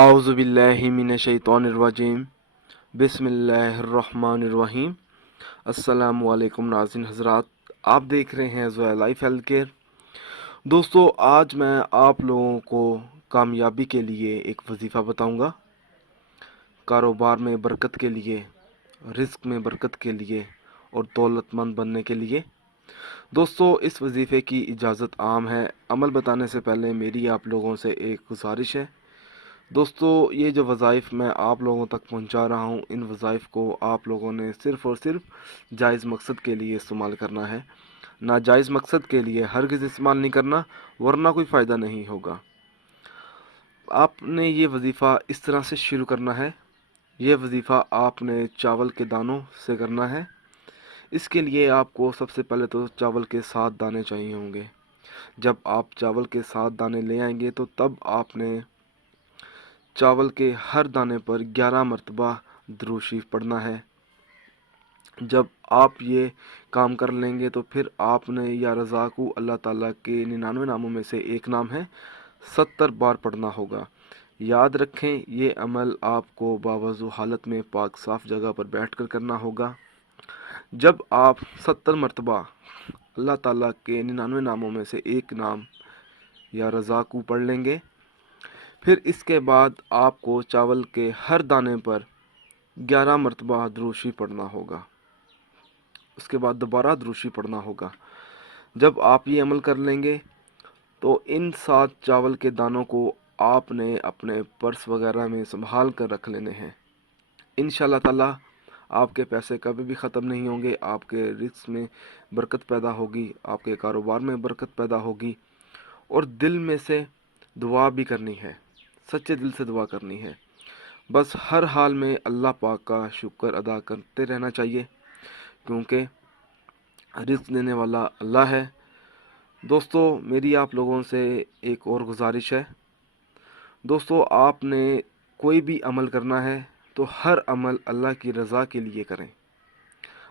आऊज़ुबिल्लाहि मिनश्शैतानिर्रजीम बिस्मिल्लाहिर्रहमानिर्रहीम। अस्सलामुअलैकुम नाज़रीन हज़रात, आप देख रहे हैं ज़ोया लाइफ हेल्थ केयर। दोस्तों, आज मैं आप लोगों को कामयाबी के लिए एक वजीफ़ा बताऊंगा, कारोबार में बरकत के लिए, रिस्क में बरकत के लिए और दौलतमंद बनने के लिए। दोस्तों, इस वजीफ़े की इजाज़त आम है। अमल बताने से पहले मेरी आप लोगों से एक गुजारिश है। दोस्तों, ये जो वज़ाइफ मैं आप लोगों तक पहुंचा रहा हूं, इन वज़ाइफ को आप लोगों ने सिर्फ़ और सिर्फ जायज़ मकसद के लिए इस्तेमाल करना है। नाजायज़ मकसद के लिए हरगिज़ इस्तेमाल नहीं करना, वरना कोई फ़ायदा नहीं होगा। आपने ये वजीफ़ा इस तरह से शुरू करना है। ये वजीफ़ा आपने चावल के दानों से करना है। इसके लिए आपको सबसे पहले तो चावल के 7 दाने चाहिए होंगे। जब आप चावल के 7 दाने ले आएंगे तो तब आपने चावल के हर दाने पर 11 मरतबा दुरूद शरीफ पढ़ना है। जब आप ये काम कर लेंगे तो फिर आपने या रज़ाकू अल्लाह ताला के 99 नामों में से एक नाम है, 70 बार पढ़ना होगा। याद रखें, ये अमल आपको बावज़ू हालत में पाक साफ़ जगह पर बैठकर करना होगा। जब आप 70 मरतबा अल्लाह ताला के 99 नामों में से एक नाम या रज़ाकू पढ़ लेंगे, फिर इसके बाद आपको चावल के हर दाने पर 11 मरतबा दुरूद शरीफ पढ़ना होगा। उसके बाद दोबारा दुरूद शरीफ पढ़ना होगा। जब आप ये अमल कर लेंगे तो इन 7 चावल के दानों को आपने अपने पर्स वगैरह में संभाल कर रख लेने हैं। इंशाल्लाह ताला आपके पैसे कभी भी ख़त्म नहीं होंगे, आपके रिस्क में बरकत पैदा होगी, आपके कारोबार में बरकत पैदा होगी। और दिल में से दुआ भी करनी है, सच्चे दिल से दुआ करनी है। बस हर हाल में अल्लाह पाक का शुक्र अदा करते रहना चाहिए, क्योंकि रिज़्क़ देने वाला अल्लाह है। दोस्तों, मेरी आप लोगों से एक और गुजारिश है। दोस्तों, आपने कोई भी अमल करना है तो हर अमल अल्लाह की रज़ा के लिए करें।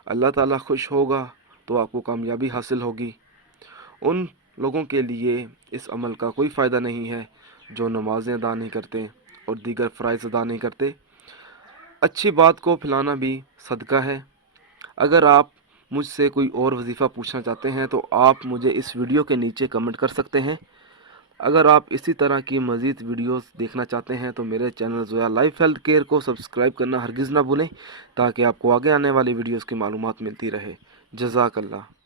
अल्लाह ताला खुश होगा तो आपको कामयाबी हासिल होगी। उन लोगों के लिए इस अमल का कोई फ़ायदा नहीं है जो नमाज़ें अदा नहीं करते और दीगर फ़राइज़ अदा नहीं करते। अच्छी बात को फैलाना भी सदका है। अगर आप मुझसे कोई और वजीफ़ा पूछना चाहते हैं तो आप मुझे इस वीडियो के नीचे कमेंट कर सकते हैं। अगर आप इसी तरह की मज़ीद वीडियोस देखना चाहते हैं तो मेरे channel Zoya life health care को सब्सक्राइब करना हरगिज़ ना भूलें, ताकि आपको आगे आने वाली वीडियोस की मालूमात मिलती रहे। जज़ाकल्लाह।